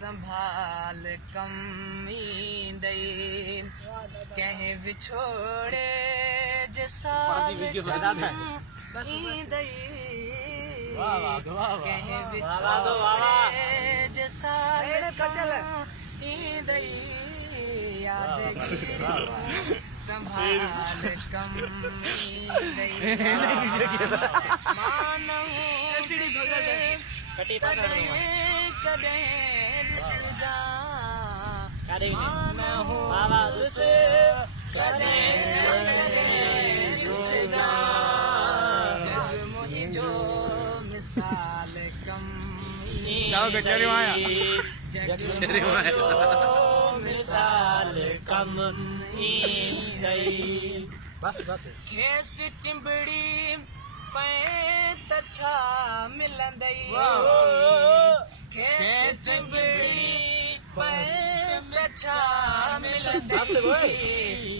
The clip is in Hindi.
संभाल कम ईंदई कहीं विछोड़े जसाल कम ईंदई कहीं विछोड़े जसाल कम ईंदई यादगिरों संभाल कम ईंदई मानहूं कॾहिं कॾहिं ॾिसजा मानहूं कॾहिं ॾिसजा जग मुंहिंजो मिसाल कम ईंदई जग मुंहिंजो मिसाल कम ईंदई खेस चिंबड़ी पै त छा मिलंदई खेस चिंबड़ी पै त छा मिलंदई